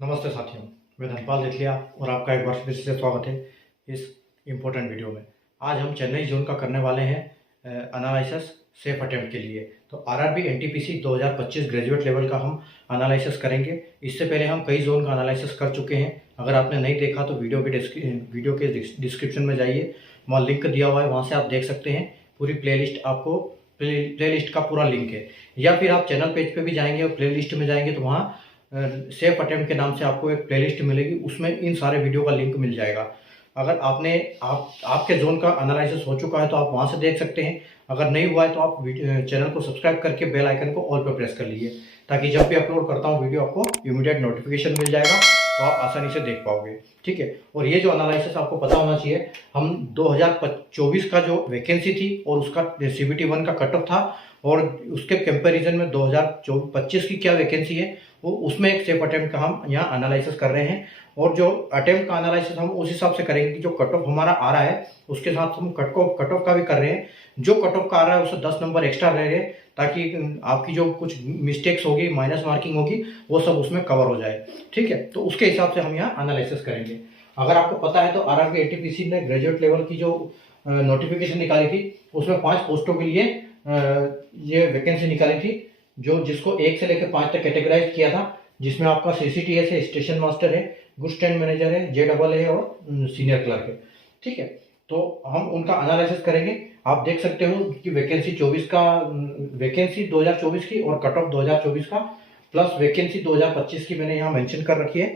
नमस्ते साथियों, मैं धनपाल जेठलिया और आपका एक बार फिर से स्वागत है इस इम्पोर्टेंट वीडियो में। आज हम चेन्नई जोन का करने वाले हैं एनालिसिस सेफ अटेम्प्ट के लिए। तो आरआरबी एनटीपीसी 2025 ग्रेजुएट लेवल का हम एनालिसिस करेंगे। इससे पहले हम कई जोन का एनालिसिस कर चुके हैं। अगर आपने नहीं देखा तो वीडियो के डिस्क्रिप्शन में जाइए, वहाँ लिंक दिया हुआ है, वहाँ से आप देख सकते हैं। पूरी प्लेलिस्ट आपको प्लेलिस्ट का पूरा लिंक है, या फिर आप चैनल पेज पे भी जाएंगे और प्लेलिस्ट में जाएंगे तो वहाँ सेफ अटेम्प्ट के नाम से आपको एक प्लेलिस्ट मिलेगी, उसमें इन सारे वीडियो का लिंक मिल जाएगा। अगर आपके जोन का एनालिसिस हो चुका है तो आप वहां से देख सकते हैं। अगर नहीं हुआ है तो आप चैनल को सब्सक्राइब करके बेल आइकन को ऑल पर प्रेस कर लीजिए, ताकि जब भी अपलोड करता हूँ वीडियो आपको इमीडिएट नोटिफिकेशन मिल जाएगा, तो आप आसानी से देख पाओगे। ठीक है। और ये जो एनालिसिस आपको पता होना चाहिए, हम 2024 का जो वैकेंसी थी और उसका CBT 1 का कट ऑफ था, और उसके कंपैरिजन में 2025 की क्या वैकेंसी है, वो उसमें एक सेफ अटेम्प्ट का हम यहाँ एनालिसिस कर रहे हैं। और जो अटेम्प्ट का एनालिसिस हम उस हिसाब से करेंगे कि जो कट ऑफ हमारा आ रहा है उसके साथ हम कट ऑफ का भी कर रहे हैं। जो कट ऑफ का आ रहा है उससे 10 नंबर एक्स्ट्रा रह रहे हैं, ताकि आपकी जो कुछ मिस्टेक्स होगी, माइनस मार्किंग होगी, वो सब उसमें कवर हो जाए। ठीक है। तो उसके हिसाब से हम यहाँ एनालिसिस करेंगे। अगर आपको पता है तो आरआरबी एनटीपीसी ने ग्रेजुएट लेवल की जो नोटिफिकेशन निकाली थी, उसमें 5 पोस्टों के लिए ये वैकेंसी निकाली थी, जो जिसको 1 से लेकर 5 तक कैटेगराइज किया था, जिसमें आपका CCTS है, स्टेशन मास्टर है, गुड स्टैंड मैनेजर है, JAA है और सीनियर क्लर्क है। ठीक है। तो हम उनका एनालिसिस करेंगे। आप देख सकते हो कि वैकेंसी 2024 की और कट ऑफ 2024 का प्लस वैकेंसी 2025 की मैंने यहाँ मेंशन कर रखी है।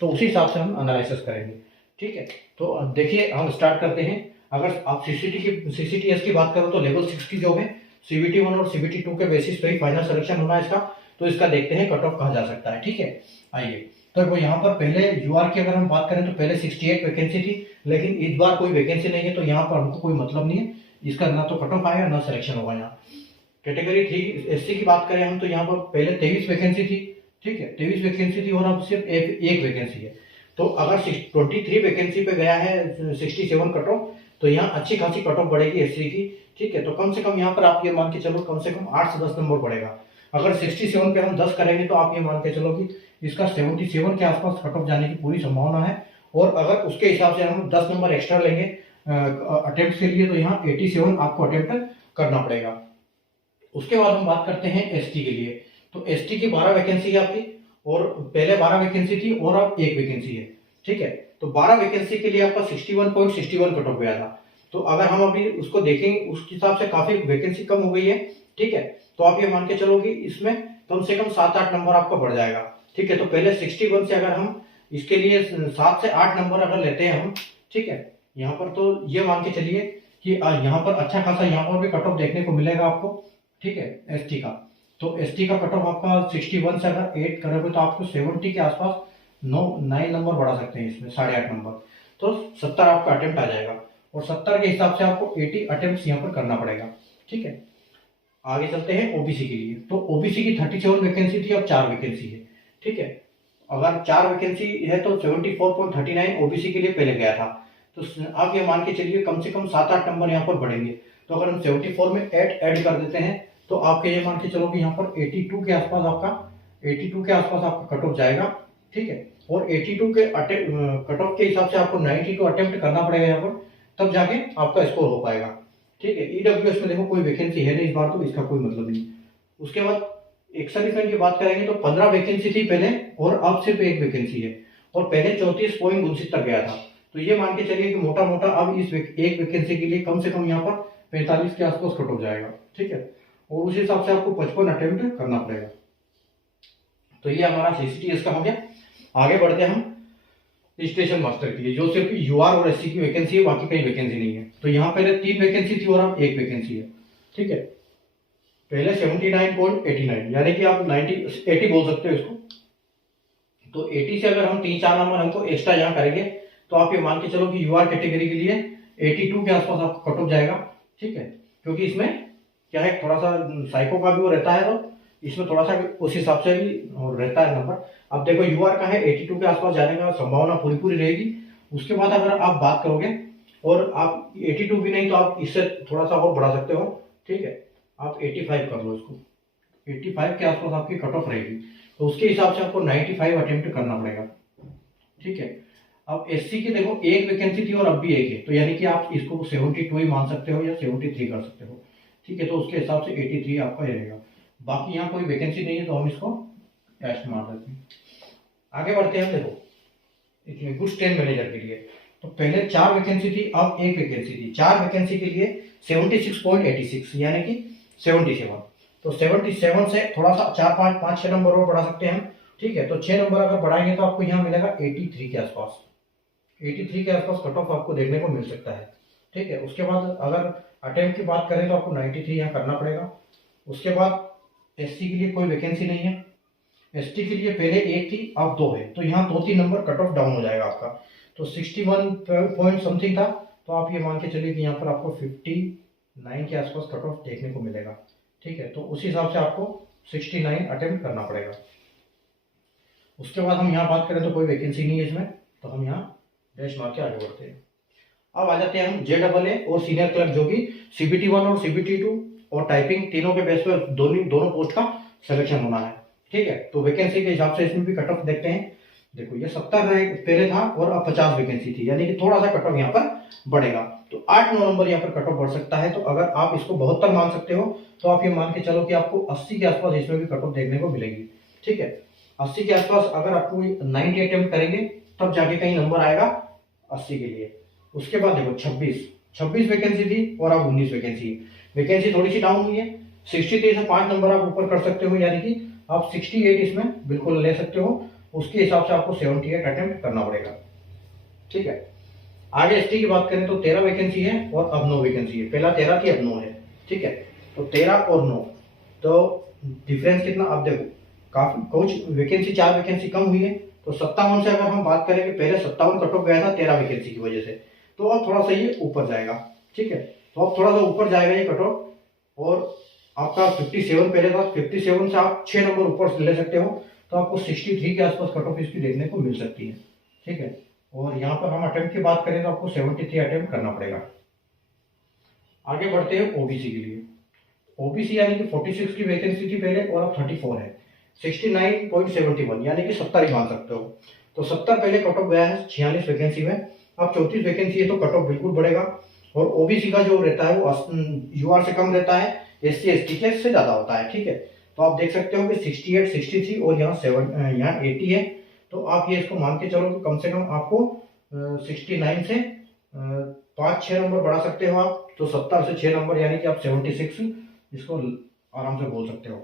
तो उसी हिसाब से हम एनालिसिस करेंगे। ठीक है। तो देखिए, हम स्टार्ट करते हैं। अगर आप CCTS की बात करो तो लेवल 6 की जॉब है। CBT 1 और CBT 2 के बेसिस पे ही फाइनल सिलेक्शन होना है इसका। तो इसका देखते हैं कट ऑफ कहा जा सकता है। ठीक है। आइए, तो वो यहाँ पर पहले UR की अगर हम बात करें तो पहले 68 वैकेंसी थी, लेकिन इस बार कोई वैकेंसी नहीं है, तो यहाँ पर हमको कोई मतलब नहीं है। इसका ना तो कट ऑफ आएगा ना सिलेक्शन होगा। यहाँ कैटेगरी 3 SC की बात करें हम तो यहाँ पर पहले 23 वैकेंसी थी। ठीक है, 23 वैकेंसी थी और अब सिर्फ एक वैकेंसी है। तो अगर 23 वैकेंसी पे गया है 67 कट ऑफ, तो यहाँ अच्छी खासी कट ऑफ बढ़ेगी SC की। ठीक है। तो कम से कम यहाँ पर आप ये मान के चलो, कम से कम 8 से 10 नंबर बढ़ेगा। अगर 67 पे हम 10 करेंगे तो आप ये मान के चलो कि इसका 77 के आसपास कट ऑफ जाने की पूरी संभावना है। और अगर उसके हिसाब से हम 10 नंबर एक्स्ट्रा लेंगे अटेम्प्ट के लिए, तो यहाँ 87 आपको अटेम्प्ट करना पड़ेगा। उसके बाद हम बात करते हैं ST के लिए। तो ST की 12 वैकेंसी है आपकी, और पहले 12 वैकेंसी थी और अब 1 वैकेंसी है। ठीक है। तो 12 वैकेंसी के लिए आपका 61.61 कट ऑफ गया था। तो अगर हम अभी उसको देखेंगे, उस हिसाब से काफी वैकेंसी कम हो गई है। ठीक है। तो आप ये मान के चलो कि इसमें कम से कम 7-8 नंबर आपका बढ़ जाएगा। ठीक है। तो पहले 61 से अगर हम इसके लिए 7 से 8 नंबर अगर लेते हैं हम, ठीक है, यहाँ पर तो ये मान के चलिए कि यहाँ पर अच्छा खासा यहाँ पर भी कट ऑफ देखने को मिलेगा आपको। ठीक है। ST का, तो ST का कट ऑफ आपका 61 से अगर 8 करोगे तो आपको 70 के आसपास 9 नंबर बढ़ा सकते हैं इसमें, 8.5 नंबर। तो 70 आपका अटेम्प्ट आ जाएगा, और 70 के हिसाब से आपको 80 अटेम्प्ट यहाँ पर करना पड़ेगा। ठीक है। आगे चलते हैं OBC के लिए। तो OBC की 37 वैकेंसी थी, अब 4 वैकेंसी है। ठीक है। अगर 4 वैकेंसी है तो 74.39 OBC के लिए पहले गया था। तो आप ये मान के चलिए कम से कम 7-8 नंबर यहाँ पर बढ़ेंगे। तो अगर हम 74 में ऐड कर देते हैं तो आपके ये मान के चलो कि यहाँ पर 82 के आसपास आपका कट ऑफ जाएगा। ठीक है। और 82 के कट ऑफ के हिसाब से आपको 92 अटेम्प्ट करना पड़ेगा यहाँ पर, तब जाके आपका स्कोर हो पाएगा। ठीक है। EWS में देखो कोई वैकेंसी है नहीं इस बार, तो इसका कोई मतलब नहीं। उसके बाद एक्स-सर्विसमैन की बात करेंगे तो 15 वैकेंसी थी पहले, और अब सिर्फ 1 वैकेंसी है, और पहले 34.69 गया था। तो ये मान के चलिए कि मोटा मोटा अब इस एक वैकेंसी के लिए कम से कम यहाँ पर 45 के आसपास कट ऑफ जाएगा। ठीक है। और उस हिसाब से आपको 55 अटेम्प्ट करना पड़ेगा। तो ये हमारा CCTS का हो गया। आगे बढ़ते हैं हम स्टेशन मास्टर के लिए, जो सिर्फ UR और SC की वैकेंसी है, बाकी कहीं वैकेंसी नहीं है। तो यहाँ पहले 3 वैकेंसी थी और अब 1 वैकेंसी है। ठीक है। पहले 79.89, यानी कि आप 80 बोल सकते हो इसको। तो 80 से अगर हम 3-4 नंबर हमको एक्स्ट्रा यहाँ करेंगे तो आप ये मान के चलो कि UR कैटेगरी के लिए 82 के आसपास आपको कट ऑफ जाएगा। ठीक है। क्योंकि इसमें क्या है, थोड़ा सा साइको का भी वो रहता है, तो इसमें थोड़ा सा उस हिसाब से भी रहता है नंबर। अब देखो UR का है 82 के आसपास जाने का संभावना पूरी रहेगी। उसके बाद अगर आप बात करोगे और आप 82 भी नहीं तो आप इससे थोड़ा सा और बढ़ा सकते हो। ठीक है। आप 85 कर लो इसको, 85 के आसपास आपकी कट ऑफ रहेगी। तो उसके हिसाब से आपको 95 अटेम्प्ट करना पड़ेगा। ठीक है, अब एससी की देखो एक वैकेंसी थी और अब भी एक है, तो यानी कि आप इसको 72 ही मान सकते हो या 73 कर सकते हो। ठीक है, तो उसके हिसाब से 83 आपका रहेगा। बाकी यहाँ कोई वैकेंसी नहीं है तो हम इसको टेस्ट मार देते हैं। आगे बढ़ते हैं। देखो इसमें गुड्स ट्रेन मैनेजर के लिए तो पहले 4 वैकेंसी थी, अब एक वैकेंसी थी। 4 वैकेंसी के लिए 76.86 यानी कि 77। तो 77 से थोड़ा सा 4-5-6 नंबर और बढ़ा सकते हैं हम। ठीक है, तो 6 नंबर अगर बढ़ाएंगे तो आपको यहाँ मिलेगा 83 के आसपास। 83 के आसपास कट ऑफ आपको देखने को मिल सकता है। ठीक है, उसके बाद अगर अटेम्प्ट की बात करें तो आपको 93 यहाँ करना पड़ेगा। उसके बाद एससी के लिए कोई वैकेंसी नहीं है। एसटी के लिए पहले एक थी अब 2 है, तो यहाँ 2-3 नंबर कट ऑफ डाउन हो जाएगा आपका। तो 61 पॉइंट समथिंग था, तो आप ये मान के चलिए कि यहाँ पर आपको 59 के आसपास कट ऑफ देखने को मिलेगा। ठीक है, तो उस हिसाब से आपको 69 अटेम्प्ट करना पड़ेगा। उसके बाद हम यहाँ बात करें तो कोई वैकेंसी नहीं है इसमें, तो हम यहाँ डैश मार के आगे बढ़ते हैं। अब आ जाते हैं हम JAA और सीनियर क्लर्क, जो कि CBT 1 और CBT 2 और टाइपिंग तीनों के बेस पर दोनों पोस्ट का सिलेक्शन होना है। ठीक है, तो वैकेंसी के हिसाब से इसमें भी कट ऑफ देखते हैं। देखो ये 70 पहले था और अब 50 वैकेंसी थी, यानी कि थोड़ा सा कट ऑफ यहाँ पर बढ़ेगा। तो 8-9 नंबर यहाँ पर कट ऑफ बढ़ सकता है। तो अगर आप इसको 72 मान सकते हो तो आप ये मान के चलो कि आपको 80 के आसपास इसमें भी कट ऑफ देखने को मिलेगी। ठीक है, 80 के आसपास अगर आपको 90 अटेम्प्ट करेंगे तब जाके कहीं नंबर आएगा 80 के लिए। उसके बाद देखो 26 वैकेंसी थी और अब 19 वैकेंसी थोड़ी सी डाउन हुई है। 63 से 5 नंबर आप ऊपर कर सकते हो, यानी कि आप 68 इसमें बिल्कुल ले सकते हो। उसके हिसाब से आपको 78 अटेम्प्ट करना पड़ेगा। ठीक है, आगे एसटी की बात करें तो 13 वैकेंसी है और अब 9 वैकेंसी है। पहला 13 थी अब 9 है। ठीक है, तो 13 और 9 तो डिफरेंस कितना, आप देखो काफी कुछ वैकेंसी 4 वैकेंसी कम हुई है। तो 57 से अगर हम बात करें कि पहले 57 कट ऑफ गया था 13 वैकेंसी की वजह से, तो अब थोड़ा सा ये ऊपर जाएगा। ठीक है, तो अब थोड़ा सा ऊपर जाएगा ये कट ऑफ और आपका 57 पहले था। 57 से आप 6 नंबर ऊपर ले सकते हो, तो आपको 63 के आसपास कट ऑफ इसकी देखने को मिल सकती है। ठीक है, और यहाँ पर हम अटेम्प्ट की बात करें तो आपको 73 अटेम्प्ट करना पड़ेगा। आगे बढ़ते हैं ओबीसी के लिए। ओबीसी यानी कि 46 की वैकेंसी थी पहले और अब 34 है। 69.71 यानी कि 70 ही मान सकते हो। तो 70 पहले कट ऑफ गया है 46 वैकेंसी में, अब 34 वैकेंसी है तो कट ऑफ बिल्कुल बढ़ेगा। और ओबीसी का जो रहता है वो यूआर से कम रहता है, एससी एसटी के से ज्यादा होता है। ठीक है, तो आप देख सकते हो कि 68, 63 और यहाँ 80 है। तो आप ये इसको मान के चलो कि कम से कम आपको 69 से 5-6 नंबर बढ़ा सकते हो आप। तो 70 से 6 नंबर यानी कि आप 76 इसको आराम से बोल सकते हो।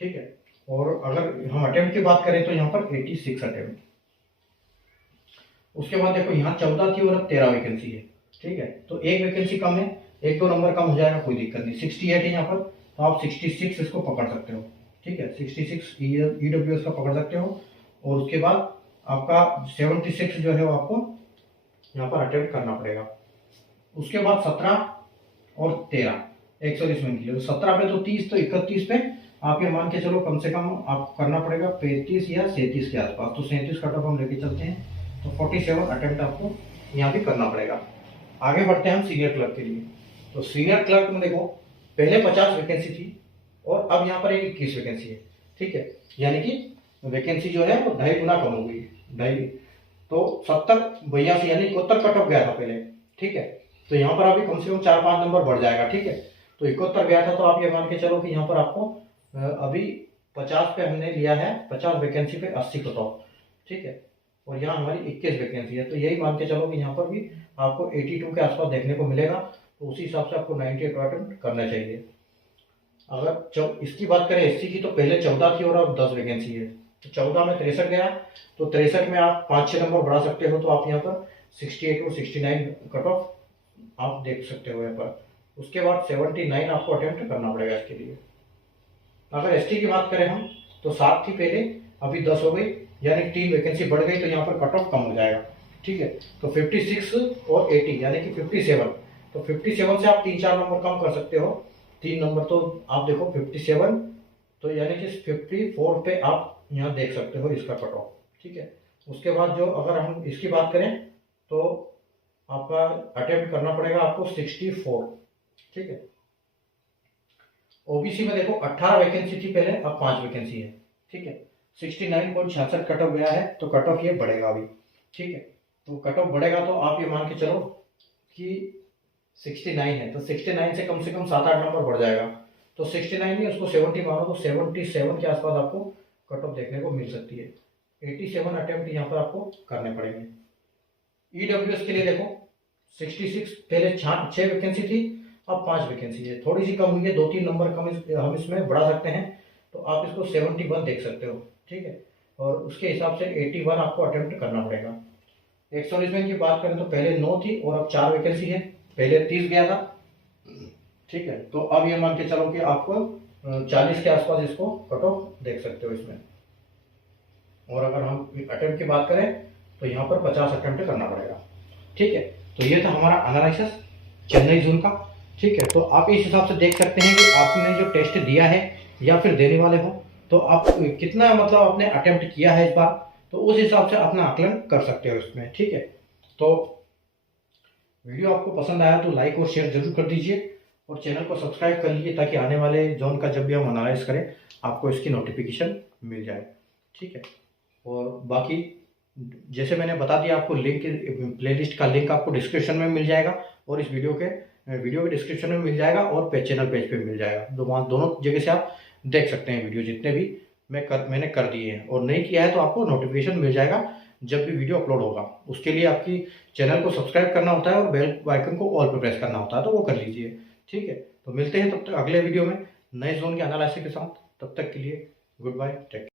ठीक है, और अगर हम अटेम्प्ट की बात करें तो यहाँ पर 86 अटेम्प्ट। उसके बाद देखो यहाँ 14 थी और अब 13 वैकेंसी है। ठीक है, तो एक वैकेंसी कम है, 1-2 नंबर कम हो जाएगा, कोई दिक्कत नहीं। 68 है यहाँ पर, तो आप 66 इसको पकड़ सकते हो। ठीक है, 66 ईडब्ल्यूएस का पकड़ सकते हो। और उसके बाद आपका 76 जो है वो आपको यहाँ पर अटेम्प्ट करना पड़ेगा। उसके बाद 17 और 13 120 में के लिए 17 पे तो 30, तो 31 पे आप ये मान के चलो कम से कम आपको करना पड़ेगा 35 या 37 के आसपास। तो 37 कट ऑफ हम लेके चलते हैं, तो 47 अटेम्प्ट आपको यहाँ भी करना पड़ेगा। आगे बढ़ते हैं हम सीनियर क्लर्क के लिए। तो सीनियर क्लर्क में देखो पहले 50 वैकेंसी थी और अब यहाँ पर एक 21 वैकेंसी है। ठीक है, यानी कि वैकेंसी जो है वो 2.5 गुना कम हो गई, 2.5। तो 70-82 यानी 71 कट ऑफ गया था पहले। ठीक है, तो यहाँ पर अभी कम से कम 4-5 नंबर बढ़ जाएगा। ठीक है, तो 71 गया था, तो आप ये मान के चलो कि यहाँ पर आपको अभी 50 पे हमने लिया है, 50 वैकेंसी पे 80 कट ऑफ। ठीक है, और यहाँ हमारी 21 वैकेंसी है, तो यही मान के चलो कि यहाँ पर भी आपको 82 के आसपास देखने को मिलेगा। तो उसी हिसाब से आपको 98 अटेम्प्ट करना चाहिए। अगर इसकी बात करें एससी की, तो पहले 14 थी और अब 10 वैकेंसी है। तो 14 में 63 गया, तो 63 में आप 5-6 नंबर बढ़ा सकते हो, तो आप यहाँ पर 68 और 69 कट ऑफ आप देख सकते हो यहाँ पर। उसके बाद 79 आपको अटेम्प्ट करना पड़ेगा इसके लिए। अगर एसटी की बात करें हम, तो 7 थी पहले, अभी 10 हो गई, यानी 3 वैकेंसी बढ़ गई, तो यहाँ पर कट ऑफ कम हो जाएगा। ठीक है, तो 56 और 80 यानी कि 57। तो 57 से आप 3-4 नंबर कम कर सकते हो, 3 नंबर। तो आप देखो 57, तो यानी कि 54 पे आप यहाँ देख सकते हो इसका कट ऑफ। ठीक है, उसके बाद जो अगर हम इसकी बात करें तो आपका अटेम्प्ट करना पड़ेगा आपको 64। ठीक है, ओबीसी में देखो 18 वैकेंसी थी पहले, अब 5 वैकेंसी है। ठीक है, 69.66 कट ऑफ गया है, तो कट ऑफ ये बढ़ेगा अभी। ठीक है, तो कट ऑफ बढ़ेगा तो आप ये मान के चलो कि 69 है, तो 69 से कम 7-8 नंबर बढ़ जाएगा। तो 69 नहीं, उसको 70 मानो तो 77 के आसपास आपको कट ऑफ देखने को मिल सकती है। 87 अटेम्प्ट यहाँ पर आपको करने पड़ेंगे। ईडब्ल्यूएस के लिए देखो 66, पहले 6 वैकेंसी थी, अब 5 वैकेंसी है, थोड़ी सी कम हुई है, 2-3 नंबर कम हम इसमें बढ़ा सकते हैं, तो आप इसको 71 देख सकते हो। ठीक है, और उसके हिसाब से 81 आपको अटेम्प्ट करना पड़ेगा। एक्सोलिसमेंट की बात करें तो पहले 9 थी और अब 4 वैकेंसी है, पहले 30 गया था। ठीक है, तो अब ये मान के चलो कि आपको 40 के आसपास इसको कट ऑफ देख सकते हो इसमें। और अगर हम अटेम्प्ट की बात करें तो यहाँ पर 50 अटेम्प्ट करना पड़ेगा। ठीक है, तो ये था हमारा एनालिसिस चेन्नई जोन का। ठीक है, तो आप इस हिसाब से देख सकते हैं कि आपने जो टेस्ट दिया है या फिर देने वाले हो, तो आप कितना मतलब आपने अटेम्प्ट किया है इस बार, तो उस हिसाब से अपना आकलन कर सकते हो इसमें। ठीक है, तो वीडियो आपको पसंद आया तो लाइक और शेयर जरूर कर दीजिए और चैनल को सब्सक्राइब कर लीजिए, ताकि आने वाले जोन का जब भी हम एनालाइज करें आपको इसकी नोटिफिकेशन मिल जाए। ठीक है, और बाकी जैसे मैंने बता दिया, आपको लिंक, प्लेलिस्ट का लिंक आपको डिस्क्रिप्शन में मिल जाएगा और इस वीडियो के डिस्क्रिप्शन में मिल जाएगा और चैनल पेज पे मिल जाएगा। दोनों जगह से आप देख सकते हैं वीडियो, जितने भी मैंने कर दिए हैं, और नहीं किया है तो आपको नोटिफिकेशन मिल जाएगा जब भी वीडियो अपलोड होगा। उसके लिए आपकी चैनल को सब्सक्राइब करना होता है और बेल आइकन को ऑल पर प्रेस करना होता है, तो वो कर लीजिए। ठीक है, तो मिलते हैं तब तक अगले वीडियो में नए जोन के एनालिसिस के साथ। तब तक के लिए गुड बाय, टेक केयर।